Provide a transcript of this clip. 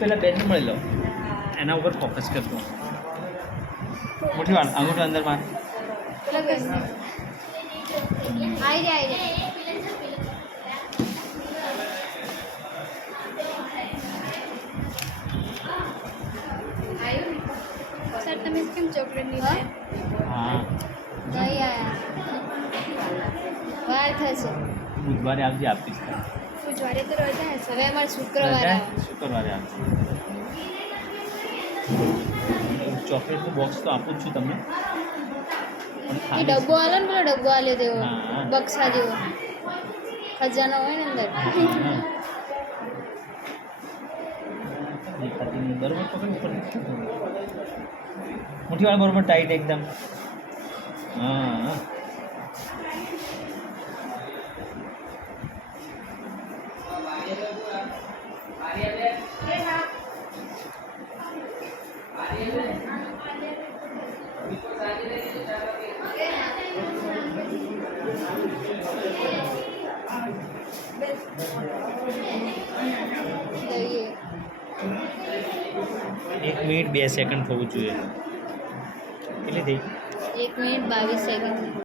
પેલા બેન મળી લો, એના ઉપર ફોકસ કરતો. મોટી વાર અંગૂઠો અંદર માર. સર તમે કેમ ચોકલેટ નહીં લાવ્યા? હા, નહીં આયા વાર થશે. બુધવારે આવજે, આપીશ. બુધવારે તો રજા હશે. હવે અમારે શુક્રવારે આવે. શુક્રવારે આવજે. ચોકલેટનું બોક્સ તો આપું જ છું તમને, પણ એ ખાલી ડબ્બો આલો ને, પેલો ડબ્બો આલ્યો તેવો હા. બક્સા જેવો ખજાનો હોય ને અંદર. હા. દેખાતી નહીં. બરોબર પકડ ઉપર. મુઠ્ઠી વાળા બરોબર ટાઈટ એકદમ. હા. લઈએ 1 મિનિટ 2 સેકન્ડ થવું જોઈએ. કેટલી થઈ? 1 મિનિટ 22 સેકન્ડ.